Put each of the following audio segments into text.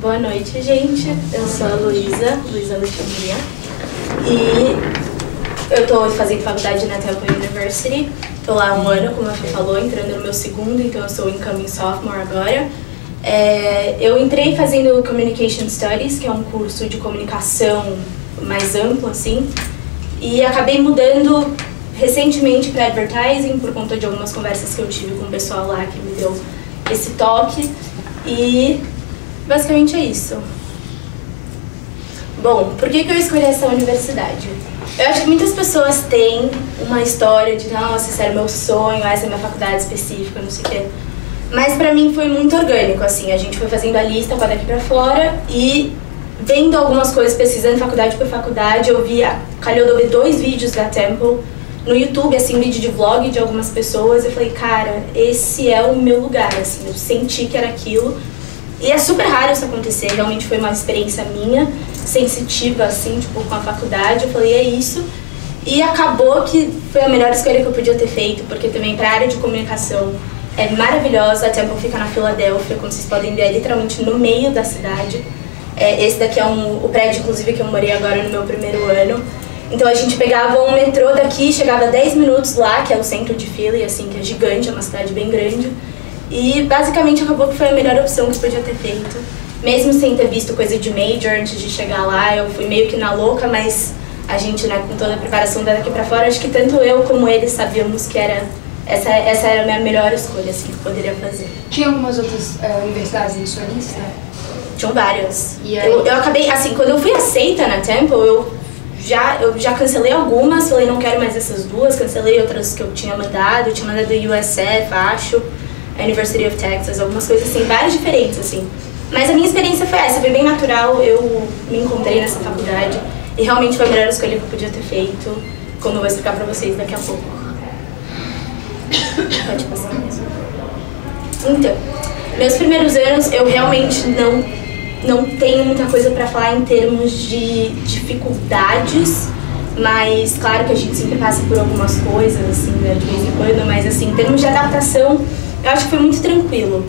Boa noite, gente. Eu sou a Luísa Alexandria. E eu tô fazendo faculdade na Temple University. Tô lá há um ano, como a Fê falou, entrando no meu segundo, então eu sou incoming sophomore agora. Eu entrei fazendo Communication Studies, que é um curso de comunicação mais amplo, assim, e acabei mudando recentemente para Advertising por conta de algumas conversas que eu tive com o pessoal lá que me deu esse toque, e basicamente é isso. Bom, por que eu escolhi essa universidade? Eu acho que muitas pessoas têm uma história de, nossa, esse era meu sonho, essa é a minha faculdade específica, não sei o quê. Mas pra mim foi muito orgânico, assim, a gente foi fazendo a lista para daqui pra fora e vendo algumas coisas, pesquisando faculdade por faculdade, eu calhou de eu ver 2 vídeos da Temple no YouTube, assim, vídeo de vlog de algumas pessoas, eu falei, cara, esse é o meu lugar, assim, eu senti que era aquilo. E é super raro isso acontecer, realmente foi uma experiência minha, sensitiva, assim, tipo, com a faculdade, eu falei, é isso. E acabou que foi a melhor escolha que eu podia ter feito, porque também pra área de comunicação é maravilhosa, a Temple fica na Filadélfia, como vocês podem ver, é literalmente no meio da cidade. Esse daqui é o prédio, inclusive, que eu morei agora no meu primeiro ano. Então a gente pegava um metrô daqui, chegava 10 minutos lá, que é o centro de Philly, assim, que é gigante, é uma cidade bem grande. E basicamente acabou que foi a melhor opção que eu podia ter feito. Mesmo sem ter visto coisa de major antes de chegar lá, eu fui meio que na louca, mas a gente, né, com toda a preparação daqui pra fora, acho que tanto eu como eles sabíamos que essa era a minha melhor escolha, assim, que eu poderia fazer. Tinha algumas outras universidades em sua lista? Tinham várias. Eu acabei, assim, quando eu fui aceita na Temple, eu já cancelei algumas, falei não quero mais essas duas, cancelei outras que eu tinha mandado a USF, acho, a University of Texas, algumas coisas assim, várias diferentes, assim. Mas a minha experiência foi essa, foi bem natural, eu me encontrei nessa faculdade e realmente foi a melhor escolha que eu podia ter feito, como eu vou explicar pra vocês daqui a pouco. Pode passar mesmo. Então, meus primeiros anos eu realmente não tenho muita coisa pra falar em termos de dificuldades, mas claro que a gente sempre passa por algumas coisas, assim, né, de vez em quando, mas assim, em termos de adaptação, eu acho que foi muito tranquilo.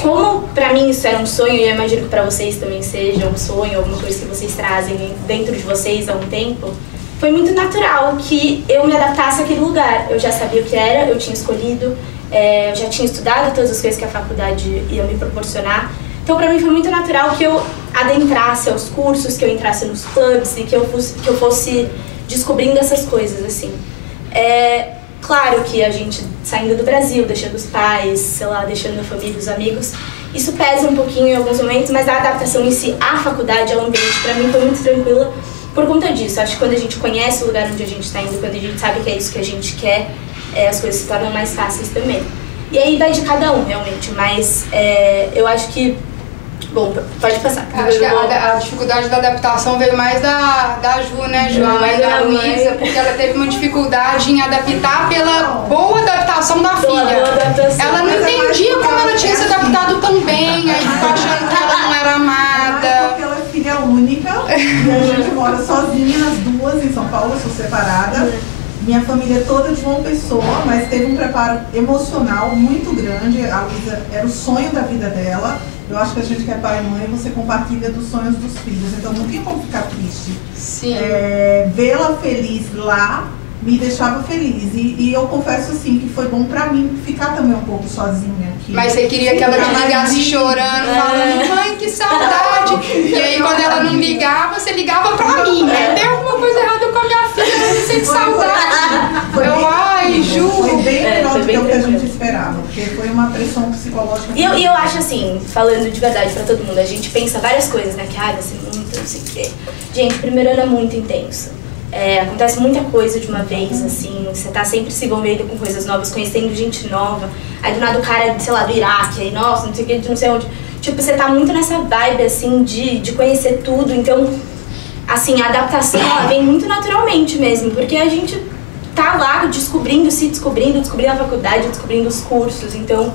Como pra mim isso era um sonho, e eu imagino que pra vocês também seja um sonho, alguma coisa que vocês trazem dentro de vocês há um tempo, foi muito natural que eu me adaptasse àquele lugar. Eu já sabia o que era, eu tinha escolhido, eu já tinha estudado todas as coisas que a faculdade ia me proporcionar. Então pra mim foi muito natural que eu adentrasse aos cursos, que eu entrasse nos clubes e que eu fosse descobrindo essas coisas, assim. Claro que a gente saindo do Brasil, deixando os pais, sei lá, deixando a família, os amigos, isso pesa um pouquinho em alguns momentos, mas a adaptação em si à faculdade, ao ambiente, pra mim foi muito tranquila por conta disso. Acho que quando a gente conhece o lugar onde a gente está indo, quando a gente sabe que é isso que a gente quer, as coisas se tornam mais fáceis também. E aí vai de cada um, realmente, mas eu acho que... Bom, pode passar. Acho que a dificuldade da adaptação veio mais da Ju, né, Ju? A mãe da Luísa, porque ela teve uma dificuldade em adaptar pela boa adaptação da filha. Ela não entendia como ela tinha se adaptado tão bem, aí ficou achando que ela não era amada. Porque ela é filha única e a gente mora sozinha, as duas, em São Paulo, eu sou separada. Minha família é toda de uma pessoa, mas teve um preparo emocional muito grande. A Luísa era o sonho da vida dela. Eu acho que a gente que é pai e mãe, você compartilha dos sonhos dos filhos, então não tem como ficar triste. Sim. Vê-la feliz lá me deixava feliz. E eu confesso assim que foi bom pra mim ficar também um pouco sozinha aqui. Mas você queria que ela te ligasse chorando, falando, mãe, que saudade. E aí quando ela não ligava, você ligava pra mim, né? Tem alguma coisa errada com a minha filha, eu não sente saudade. Ai, Ju. Foi bem melhor do que o que a gente esperava, porque foi uma pressão psicológica. E eu acho assim, falando de verdade pra todo mundo, a gente pensa várias coisas, né? Que vai ser muito, não sei o quê. Gente, o primeiro ano é muito intenso. Acontece muita coisa de uma vez, assim, você tá sempre se envolvendo com coisas novas, conhecendo gente nova. Aí do nada o cara, sei lá, do Iraque, aí nossa, não sei o que, de não sei onde. Tipo, você tá muito nessa vibe, assim, de conhecer tudo. Então, assim, a adaptação, ela vem muito naturalmente mesmo, porque a gente tá lá descobrindo a faculdade, descobrindo os cursos. Então,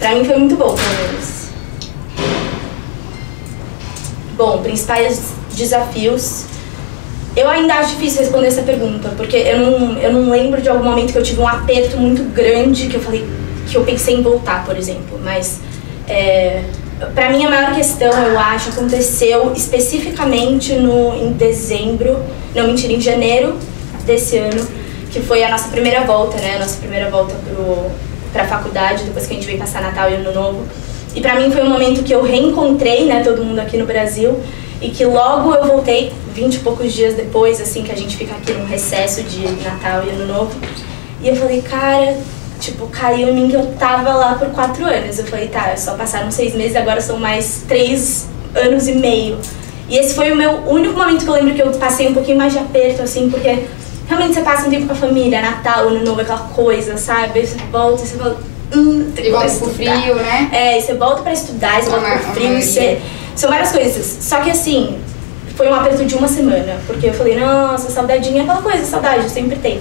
pra mim foi muito bom, pelo menos. Bom, principais desafios. Eu ainda acho difícil responder essa pergunta, porque eu não lembro de algum momento que eu tive um aperto muito grande que eu pensei em voltar, por exemplo. Mas pra mim a maior questão, eu acho, aconteceu especificamente em dezembro, não, mentira, em janeiro desse ano, que foi a nossa primeira volta, né? A nossa primeira volta pra faculdade, depois que a gente veio passar Natal e Ano Novo. E pra mim foi um momento que eu reencontrei, né, todo mundo aqui no Brasil, e que logo eu voltei, 20 e poucos dias depois, assim, que a gente fica aqui num recesso de Natal e Ano Novo. E eu falei, cara, tipo, caiu em mim que eu tava lá por 4 anos. Eu falei, tá, só passaram 6 meses, agora são mais 3 anos e meio. E esse foi o meu único momento que eu lembro que eu passei um pouquinho mais de aperto, assim, porque realmente você passa um tempo com a família, Natal, Ano Novo, aquela coisa, sabe? Aí você volta e você fala, e volta pro frio, né? É, e você volta pra estudar, você volta pro frio, são várias coisas. Só que assim, foi um aperto de 1 semana, porque eu falei, nossa, saudadinha é aquela coisa, saudade, eu sempre tenho.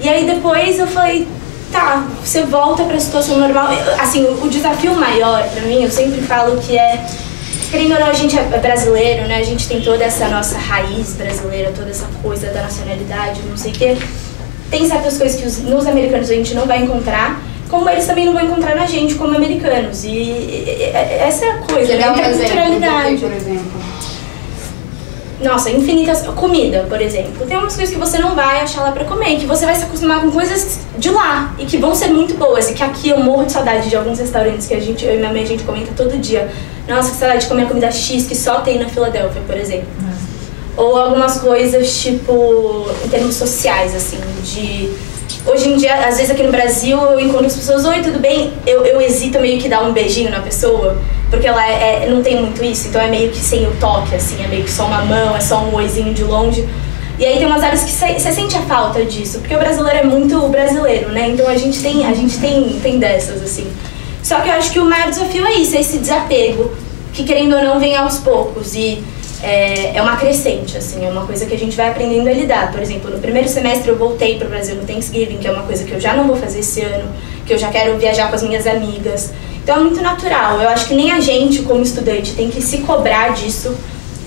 E aí depois eu falei, tá, você volta pra situação normal. Assim, o desafio maior pra mim, eu sempre falo que é, querendo ou não, a gente é brasileiro, né? A gente tem toda essa nossa raiz brasileira, toda essa coisa da nacionalidade, não sei o quê. Tem certas coisas que nos americanos a gente não vai encontrar, como eles também não vão encontrar na gente como americanos. E essa é a coisa, né? Interculturalidade. Por exemplo? Nossa, infinitas... Comida, por exemplo. Tem umas coisas que você não vai achar lá pra comer, que você vai se acostumar com coisas de lá, e que vão ser muito boas. E que aqui eu morro de saudade de alguns restaurantes que eu e minha mãe, a gente comenta todo dia. Nossa, que saudade de comer a comida X que só tem na Filadélfia, por exemplo. Ou algumas coisas, tipo, em termos sociais, assim, de... Hoje em dia, às vezes aqui no Brasil, eu encontro as pessoas, oi, tudo bem? Eu hesito meio que dar um beijinho na pessoa, porque ela não tem muito isso, então é meio que sem o toque, assim, é meio que só uma mão, é só um oizinho de longe. E aí tem umas áreas que você sente a falta disso, porque o brasileiro é muito brasileiro, né? Então a gente tem dessas, assim. Só que eu acho que o maior desafio é isso, é esse desapego, que querendo ou não vem aos poucos. E é uma crescente, assim, é uma coisa que a gente vai aprendendo a lidar. Por exemplo, no primeiro semestre eu voltei pro Brasil no Thanksgiving, que é uma coisa que eu já não vou fazer esse ano, que eu já quero viajar com as minhas amigas. Então é muito natural. Eu acho que nem a gente, como estudante, tem que se cobrar disso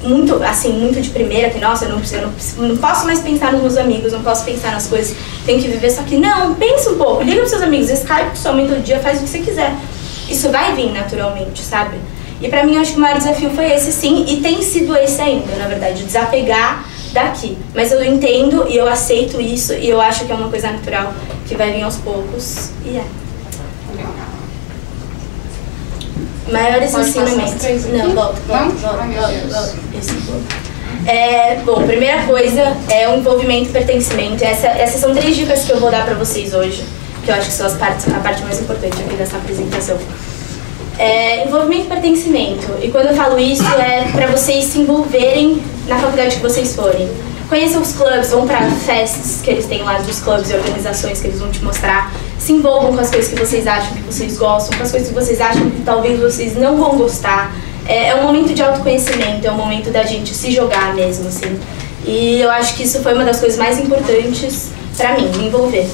muito, assim, muito de primeira, que nossa, eu não posso mais pensar nos meus amigos, não posso pensar nas coisas, tenho que viver só que não, pensa um pouco, liga pros seus amigos, Skype somente todo dia, faz o que você quiser. Isso vai vir naturalmente, sabe? E pra mim, eu acho que o maior desafio foi esse, sim, e tem sido esse ainda, na verdade, o desapegar daqui. Mas eu entendo e eu aceito isso, e eu acho que é uma coisa natural que vai vir aos poucos, e Maiores ensinamentos. Não, volta. Isso, bom, primeira coisa é o envolvimento e pertencimento. Essas são 3 dicas que eu vou dar pra vocês hoje, que eu acho que são a parte mais importante aqui dessa apresentação. Envolvimento e pertencimento. E quando eu falo isso, é pra vocês se envolverem na faculdade que vocês forem. Conheçam os clubes, vão pra festas que eles têm lá dos clubes e organizações que eles vão te mostrar. Se envolvam com as coisas que vocês acham que vocês gostam, com as coisas que vocês acham que talvez vocês não vão gostar. É um momento de autoconhecimento, é um momento da gente se jogar mesmo, assim. E eu acho que isso foi uma das coisas mais importantes pra mim, me envolver.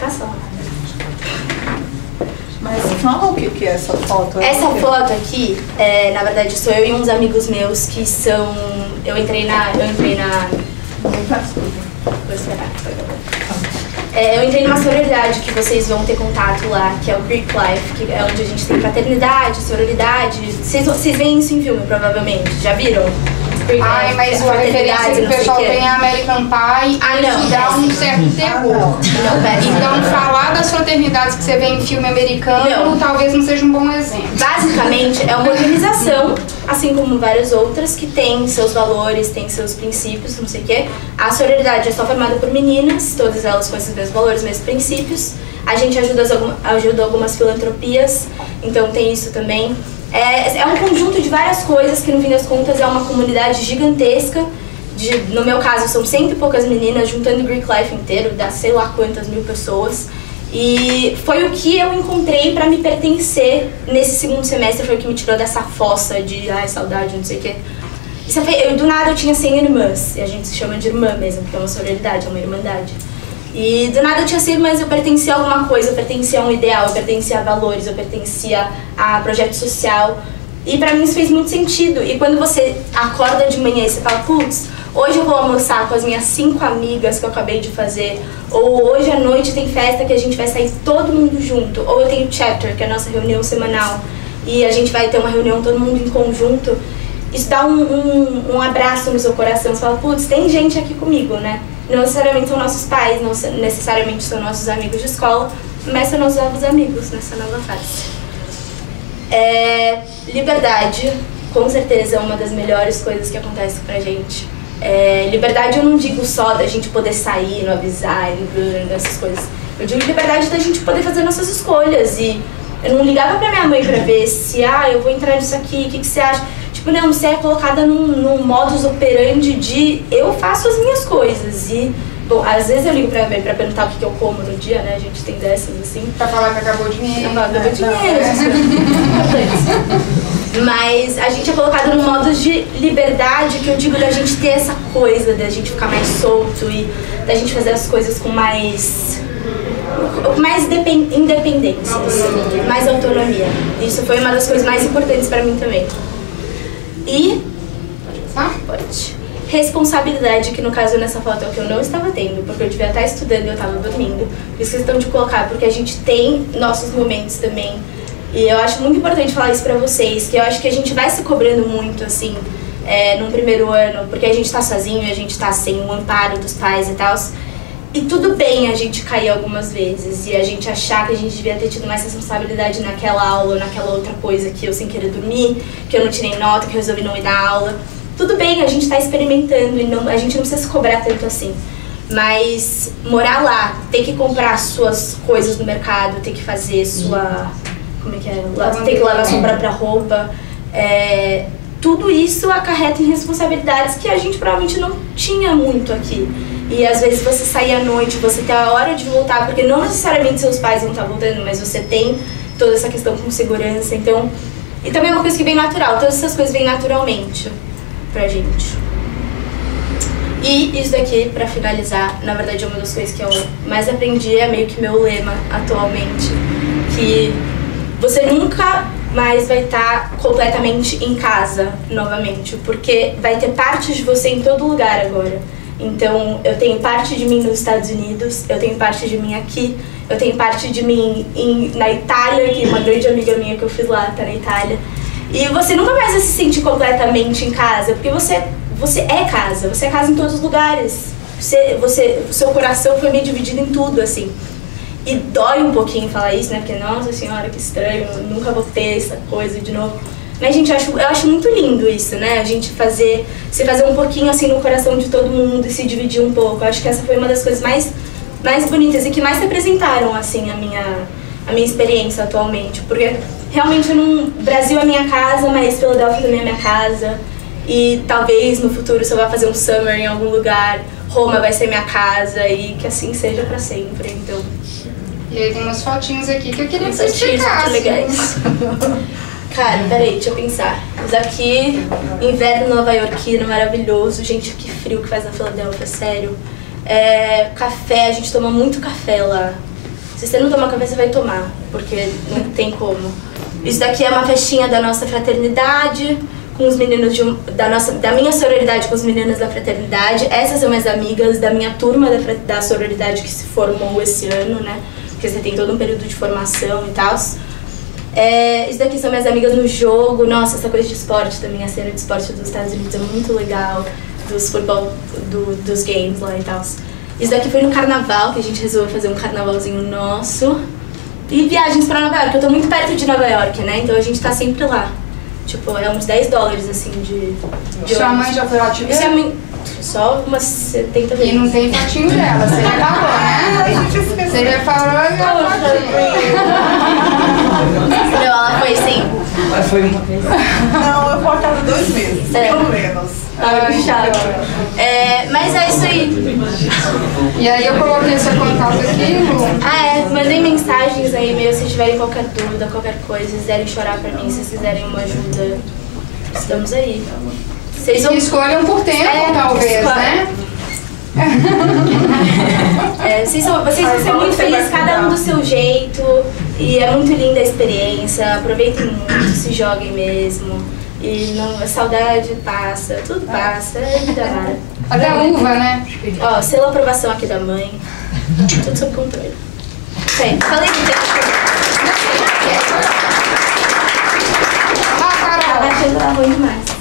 Passa lá. Mas fala o que é essa foto? Essa foto aqui, na verdade, sou eu e uns amigos meus que são... Eu entrei na... Eu entrei numa sororidade que vocês vão ter contato lá, que é o Greek Life, que é onde a gente tem fraternidade, sororidade. Vocês veem isso em filme, provavelmente. Já viram? Ai, mas a referência que o pessoal tem é American Pie, isso dá um certo terror. Então, falar das fraternidades que você vê em filme americano talvez não seja um bom exemplo. Basicamente, é uma organização, assim como várias outras, que tem seus valores, tem seus princípios, não sei o quê. A sororidade é só formada por meninas, todas elas com esses mesmos valores, mesmos princípios. A gente ajuda algumas filantropias, então tem isso também. É um conjunto de várias coisas que, no fim das contas, é uma comunidade gigantesca. No meu caso, são 100 e poucas meninas, juntando o Greek Life inteiro, dá sei lá quantas mil pessoas. E foi o que eu encontrei pra me pertencer nesse segundo semestre, foi o que me tirou dessa fossa de saudade, não sei o quê. Do nada eu tinha 100 irmãs, e a gente se chama de irmã mesmo, porque é uma sororidade, é uma irmandade. E do nada eu tinha 100 irmãs, eu pertencia a alguma coisa, eu pertencia a um ideal, eu pertencia a valores, eu pertencia a projeto social. E pra mim isso fez muito sentido. E quando você acorda de manhã e você fala, putz, hoje eu vou almoçar com as minhas 5 amigas que eu acabei de fazer, ou hoje à noite tem festa que a gente vai sair todo mundo junto, ou eu tenho chapter, que é a nossa reunião semanal. e a gente vai ter uma reunião todo mundo em conjunto, isso dá um abraço no seu coração. Você fala, putz, tem gente aqui comigo, né? Não necessariamente são nossos pais, não necessariamente são nossos amigos de escola, mas são nossos novos amigos nessa nova fase. Liberdade, com certeza, é uma das melhores coisas que acontece pra gente. Liberdade eu não digo só da gente poder sair, não avisar, essas coisas. Eu digo liberdade da gente poder fazer nossas escolhas. E eu não ligava pra minha mãe pra ver se, eu vou entrar nisso aqui, o que você acha? Tipo, não, você é colocada num modus operandi de eu faço as minhas coisas. E, bom, às vezes eu ligo pra mãe pra perguntar o que eu como no dia, né? A gente tem dessas, assim. Pra falar que acabou o dinheiro. Pra falar que acabou o dinheiro, essas coisas. Mas a gente é colocado num modo de liberdade, que eu digo da gente ter essa coisa, da gente ficar mais solto e da gente fazer as coisas com mais independência, mais autonomia. Isso foi uma das coisas mais importantes pra mim também. E pode. Responsabilidade, que no caso nessa foto é o que eu não estava tendo, porque eu devia estar estudando e eu estava dormindo. Fiz questão de colocar, porque a gente tem nossos momentos também. E eu acho muito importante falar isso pra vocês, que eu acho que a gente vai se cobrando muito, assim, num primeiro ano, porque a gente tá sozinho, a gente tá sem o amparo dos pais e tal. E tudo bem a gente cair algumas vezes e a gente achar que a gente devia ter tido mais responsabilidade naquela aula ou naquela outra coisa que eu sem querer dormir, que eu não tirei nota, que eu resolvi não ir dar aula. Tudo bem, a gente tá experimentando e a gente não precisa se cobrar tanto assim. Mas morar lá, ter que comprar suas coisas no mercado, ter que fazer sua... Como é que é? Ter que lavar sua própria roupa. Tudo isso acarreta em responsabilidades que a gente provavelmente não tinha muito aqui. E às vezes você sair à noite, você tem a hora de voltar, porque não necessariamente seus pais vão estar voltando, mas você tem toda essa questão com segurança, então... E também é uma coisa que vem natural, todas essas coisas vêm naturalmente pra gente. E isso daqui, pra finalizar, na verdade é uma das coisas que eu mais aprendi, é meio que meu lema atualmente, que você nunca mais vai estar completamente em casa novamente, porque vai ter parte de você em todo lugar agora. Então, eu tenho parte de mim nos Estados Unidos, eu tenho parte de mim aqui, eu tenho parte de mim na Itália, que uma grande amiga minha que eu fiz lá tá na Itália. E você nunca mais vai se sentir completamente em casa, porque você é casa em todos os lugares. Seu coração foi meio dividido em tudo, assim. E dói um pouquinho falar isso, né? Porque, nossa senhora, que estranho, eu nunca vou ter essa coisa de novo. Mas, gente, eu acho muito lindo isso, né? A gente se fazer um pouquinho assim no coração de todo mundo e se dividir um pouco. Eu acho que essa foi uma das coisas mais bonitas e que mais representaram, assim, a minha experiência atualmente. Porque realmente o Brasil é minha casa, mas Filadélfia também é minha casa. E talvez no futuro, se eu vá fazer um summer em algum lugar, Roma vai ser minha casa e que assim seja pra sempre, então... E aí tem umas fotinhos aqui que eu queria que você explicasse. Muito legais. Cara, peraí, deixa eu pensar. Isso aqui, inverno nova-iorquino, maravilhoso. Gente, que frio que faz na Filadélfia, sério. Café, a gente toma muito café lá. Se você não tomar café, você vai tomar, porque não tem como. Isso daqui é uma festinha da nossa fraternidade, com os meninos da minha sororidade com os meninos da fraternidade. Essas são minhas amigas da minha turma da sororidade que se formou esse ano, né? Porque você tem todo um período de formação e tal. Isso daqui são minhas amigas no jogo. Nossa, essa coisa de esporte também, a cena de esporte dos Estados Unidos é muito legal. Dos futebol, dos games lá e tal. Isso daqui foi no carnaval, que a gente resolveu fazer um carnavalzinho nosso. E viagens pra Nova York. Eu tô muito perto de Nova York, né? Então a gente tá sempre lá. Tipo, é uns $10, assim, de Sua mãe já foi lá te ver? Isso é muito... Só umas 70 vezes. E não tem fotinho dela, você já falou, né? Você já falou e já Não, ela foi sim. Mas foi uma vez. Não, eu vou a cada 2 meses, pelo menos. Mas é isso aí. E aí eu coloquei seu contato aqui, Lu. Mandem mensagens aí, e-mail se tiverem qualquer dúvida, qualquer coisa, se quiserem chorar pra mim, se vocês quiserem uma ajuda, estamos aí. Vocês vão... Escolham por tempo, talvez, né? Vocês vão ser muito felizes, cada um do seu jeito. E é muito linda a experiência. Aproveitem muito, se joguem mesmo. E não, a saudade passa, tudo passa, é vida rara. Até a uva, né? Ó, selo aprovação aqui da mãe. Tudo sob controle. Falei que tem. ruim demais.